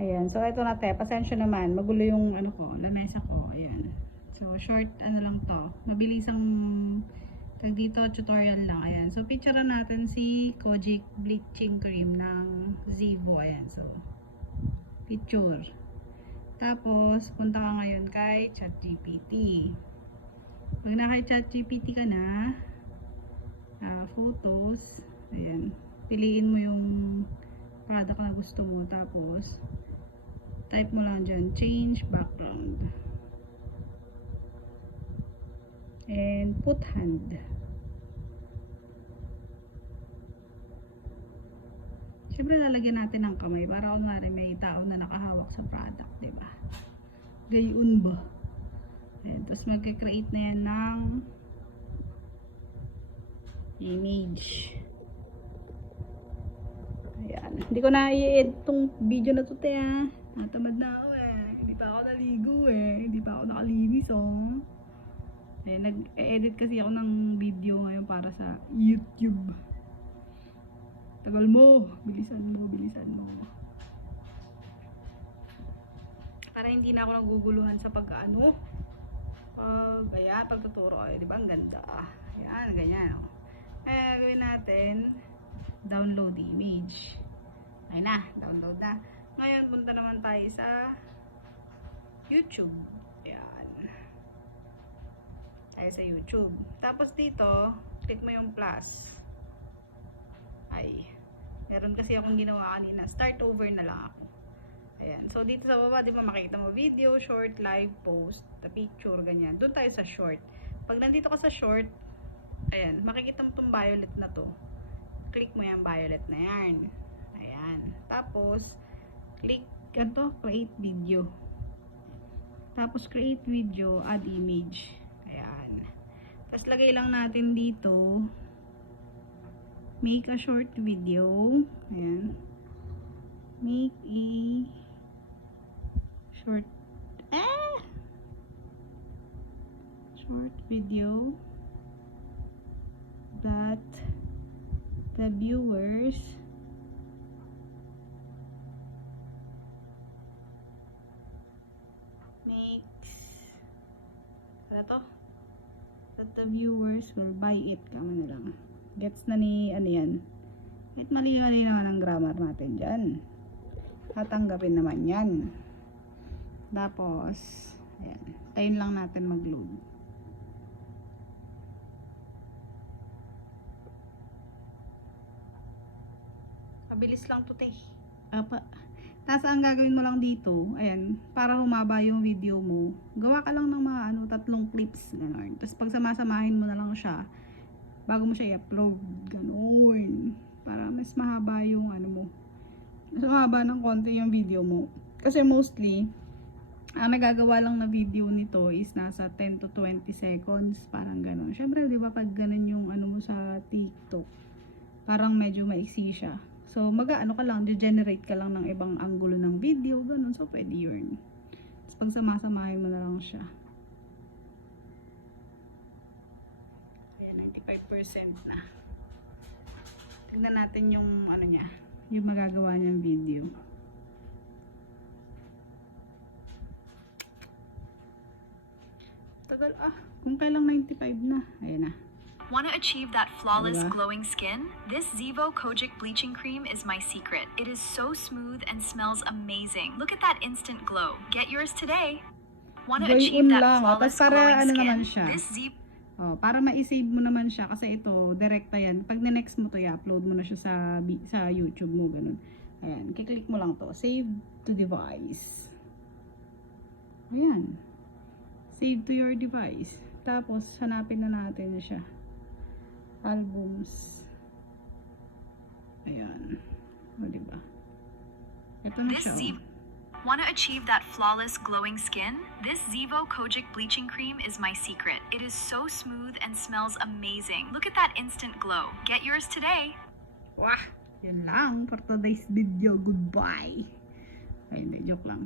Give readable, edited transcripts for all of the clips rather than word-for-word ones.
Ayan. So, ito na te. Pasensya naman. Magulo yung ano ko, lamesa ko. Ayan. So, short ano lang to. Mabilisang tag dito, tutorial lang. Ayan. So, picturean natin si Kojic Bleaching Cream ng Zevo. Ayan. So, picture. Tapos, punta ka ngayon kay ChatGPT. Pag na kay ChatGPT ka na, photos, ayan, piliin mo yung product na gusto mo, tapos type mo lang dyan, change background and put hand. Siyempre lalagyan natin ng kamay para kunwari may tao na nakahawak sa product, diba? Gayon ba? Ayan, tapos magka-create na yan ng image. Ayan. Hindi ko na i-edit tong video na to, te, ha. Natamad na ako, eh. Hindi pa ako naligo, eh. Hindi pa ako nakalinis, oh. Ayan, nag-edit kasi ako ng video ngayon para sa YouTube. Tagal mo. Bilisan mo, bilisan mo. Para hindi na ako naguguluhan sa pag-ano. Ayan, pagtuturo. Di ba? Ang ganda. Ayan, ganyan, oh. Kaya gawin natin, download image. Ayun na, download na. Ngayon, punta naman tayo sa YouTube. Ayan. Tayo sa YouTube. Tapos dito, click mo yung plus. Ay, meron kasi akong ginawa kanina. Start over na lang ako. Ayan. So, dito sa baba, di ba makikita mo video, short, live, post, the picture, ganyan. Doon tayo sa short. Pag nandito ka sa short, ayan, makikita mo itong violet na to. Click mo yung violet na yan. Ayan. Tapos, click ito, create video. Tapos, create video, add image. Ayan. Tapos, lagay lang natin dito, make a short video. Ayan. Make a short, short video that the viewers that the viewers will buy it. Kama na lang. Gets na ni ano yan. Kahit mali-mali naman ang grammar natin dyan. Tatanggapin naman yan. Tapos, ayan. Tayin lang natin mag-load. Mabilis lang to, te. Tapos ang gagawin mo lang dito, ayan, para humaba yung video mo, gawa ka lang ng mga ano, 3 clips, gano'n. Tapos pag samasamahin mo na lang siya, bago mo siya i-upload, gano'n. Para mas mahaba yung ano mo. Mas mahaba ng konti yung video mo. Kasi mostly, ang nagagawa lang na video nito is nasa 10 to 20 seconds, parang gano'n. Syempre, di ba, pag gano'n yung ano mo sa TikTok, parang medyo maiksi siya. So, mag-ano ka lang, generate ka lang ng ibang angulo ng video, ganun. So, pwede yun. Tapos, pag samasamahin mo na lang siya. Ayan, 95% na. Tignan natin yung, ano niya, yung magagawa niyang video. Tagal, kung kailang 95 na. Ayan na. Want to achieve that flawless glowing skin? This Zevo Kojic Bleaching Cream is my secret. It is so smooth and smells amazing. Look at that instant glow. Get yours today. Want to achieve that flawless glowing skin? This Zevo para ma-save mo naman siya kasi ito, direkta yan. Pag na-next mo to, i-upload mo na siya sa YouTube mo, ganun. Ayan, kiklik mo lang to. Save to device. Ayan. Save to your device. Tapos, hanapin na natin siya. Albums. Ayan. O, diba? Ito na siya. Want to achieve that flawless glowing skin? This Zevo Kojic Bleaching Cream is my secret. It is so smooth and smells amazing. Look at that instant glow. Get yours today. Wah! Yan lang for today's video. Goodbye! Ay, hindi. Joke lang.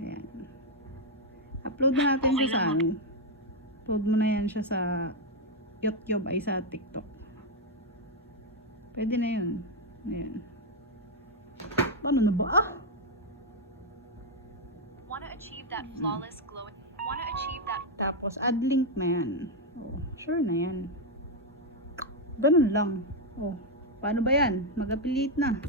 Ayan. Upload na natin siya sa ano. Upload mo na yan siya sa YouTube ay sa TikTok. Pwede na yun. Ayan. Paano na ba? achieve that flawless glowing? Wanna achieve that Tapos, add link na yan. Oh, sure na yan. Ganun lang. Oh, paano ba yan? Mag-affiliate na.